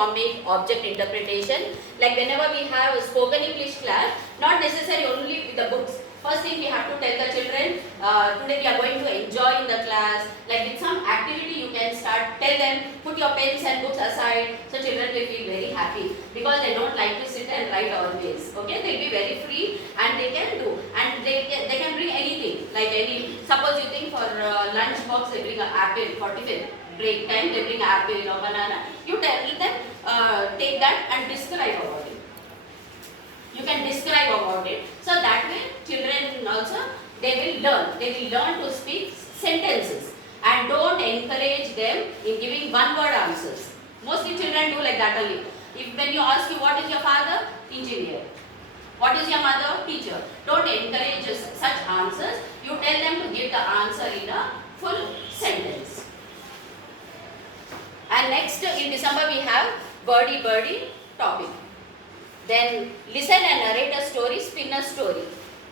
brainstorming, object interpretation. Like whenever we have a spoken English class, not necessarily only with the books. First thing we have to tell the children, today we are going to enjoy in the class. Like with some activity you can start, tell them, put your pens and books aside. So children will be very happy because they don't like to sit and write always. Okay, they will be very free and they can do. And they can bring anything. Like suppose you think for lunch box they bring an apple for tiffin. Break time they bring apple or banana. You tell them, take that and describe about it. You can describe about it. So that way children also they will learn. They will learn to speak sentences and don't encourage them in giving one word answers. Mostly children do like that only. If when you ask you what is your father? Engineer. What is your mother? Teacher. Don't encourage such answers. You tell them to give the answer in a full sentence. And next in December we have birdie topic. Then listen and narrate a story, spin a story.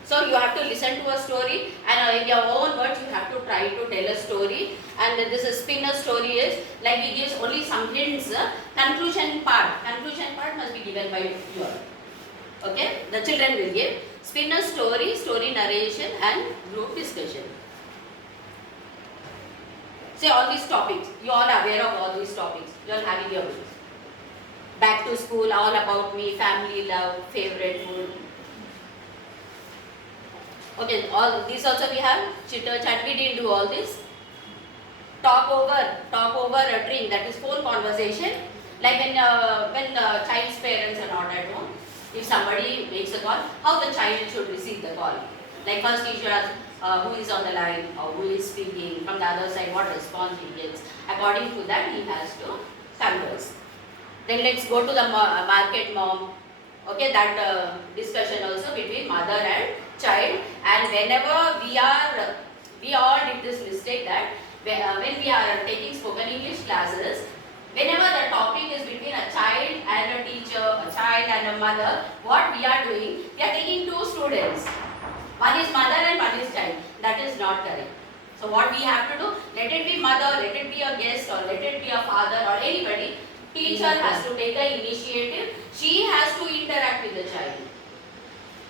So you have to listen to a story and in your own words you have to try to tell a story. And this is spin a story is like we give only some hints. Conclusion part must be given by you all. Okay, the children will give. Spin a story, story narration and group discussion. Say all these topics. You all are aware of all these topics. You all have in your books. Back to school, all about me, family love, favorite food. Okay, all these also we have chitter chat. We didn't do all this. Talk over a drink, that is phone conversation. Like when the child's parents are not at home, if somebody makes a call, how the child should receive the call. Like first he should ask who is on the line or who is speaking. From the other side, what response he gets. According to that, he has to converse. Then let's go to the market mom. Okay, that discussion also between mother and child. And whenever we all did this mistake that when we are taking spoken English classes, whenever the topic is between a child and a teacher, a child and a mother, what we are doing, we are taking two students. One is mother and one is child. That is not correct. So what we have to do, let it be mother, let it be a guest or let it be a father or anybody. Teacher has to take the initiative. She has to interact with the child.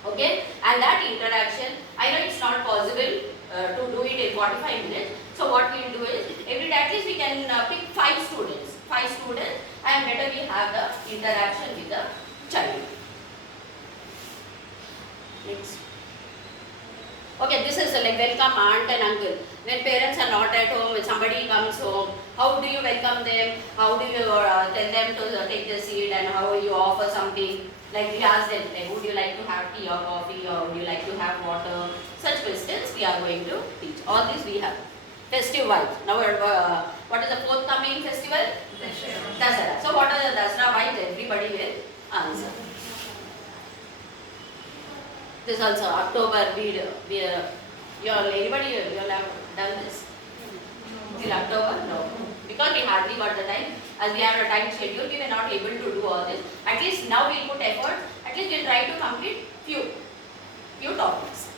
Okay? And that interaction, I know it's not possible to do it in 45 minutes. So what we will do is, every day at least we can pick 5 students. 5 students and better we have the interaction with the child. Next. Okay, this is like welcome aunt and uncle. When parents are not at home, when somebody comes home, how do you welcome them? How do you tell them to take the seat and how you offer something? Like we ask them, like, would you like to have tea or coffee or would you like to have water? Such questions we are going to teach. All these we have. Festive vibes. Now what is the forthcoming festival? Dasara. So what are the Dasara vibes? Everybody will answer. This also October you all anybody you all have done this till October? No, because we hardly got the time. As we have a time schedule, we were not able to do all this. At least now we will put effort. At least we will try to complete few topics.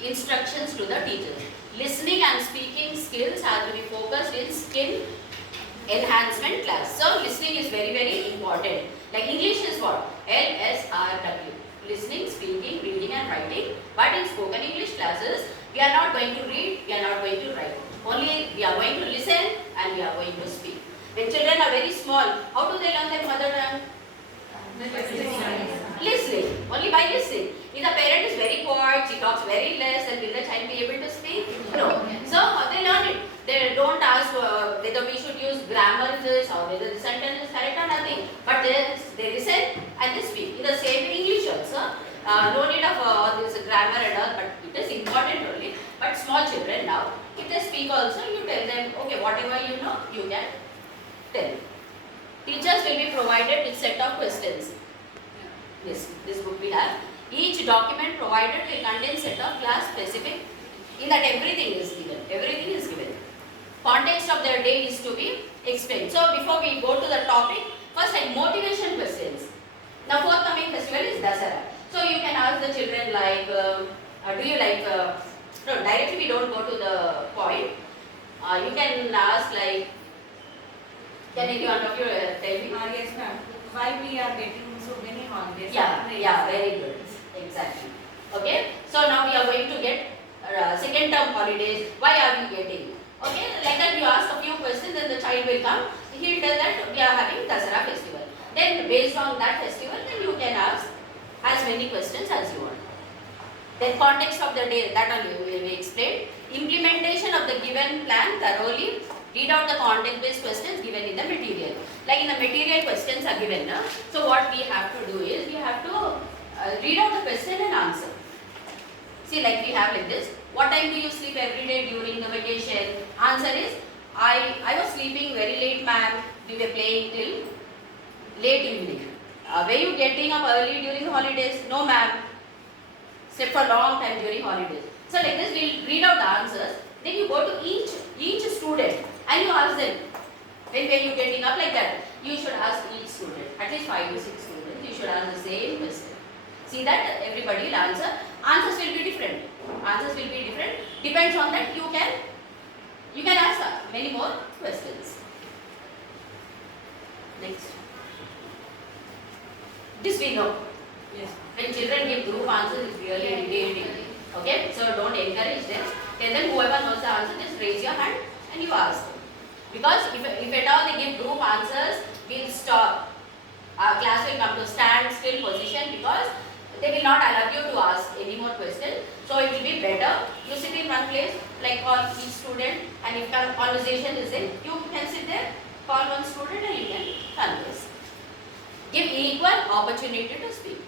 Instructions to the teachers. Listening and speaking skills have to be focused in skill enhancement class. So listening is very important. Like English is what? LSRW. Listening, speaking, reading and writing. But in spoken English classes, we are not going to read, we are not going to write. Only we are going to listen and we are going to speak. When children are very small, how do they learn their mother tongue? Listening. Only by listening. If the parent is very quiet, she talks very less, then will the child be able to speak? No. So they learn it. They don't ask whether we should use grammar in this or whether the sentence is correct or nothing. But they listen and they speak. In the same English also. No need of all this grammar and all, but it is important only. But small children now, if they speak also, you tell them, okay, whatever you know, you can tell. Teachers will be provided with set of questions. This book we have. Each document provided will contain set of class specific. In that everything is given. Everything is given. Context of their day is to be explained. So before we go to the topic, first like motivation questions. Now forthcoming festival is Dasara. So you can ask the children like, do you like, no directly we don't go to the point. You can ask like, Can any one of you tell me? Yes, ma'am. Why we are getting so many holidays? Yeah, very good. Exactly. Okay, so now we are going to get second term holidays. Why are we getting? Okay, like that you ask a few questions and the child will come. He will tell that we are having Dasara festival. Then based on that festival, then you can ask as many questions as you want. Then context of the day, that only we explained. Implementation of the given plan thoroughly. Read out the content-based questions given in the material. Like in the material, questions are given. No? So what we have to do is, we have to read out the question and answer. See, like we have like this. What time do you sleep every day during the vacation? Answer is, I was sleeping very late, ma'am. We were playing till late evening. Were you getting up early during the holidays? No, ma'am. Slept for a long time during holidays. So like this, we'll read out the answers. Then you go to each student and you ask them, when were you getting up, like that. You should ask each student, at least 5 to 6 students, you should ask the same question. See that everybody will answer. Answers will be different. Answers will be different. Depends on that, you can ask many more questions. Next. This we know. Yes. When children give group answers, it's really irritating. Okay, so don't encourage them. Tell them whoever knows the answer, just raise your hand and you ask them. Because if at all they give group answers, we'll stop. Our class will come to stand still position because they will not allow you to ask any more questions. So it will be better you sit in one place, like call each student, and if conversation is in, you can sit there, call one student and you can converse. Give equal opportunity to speak.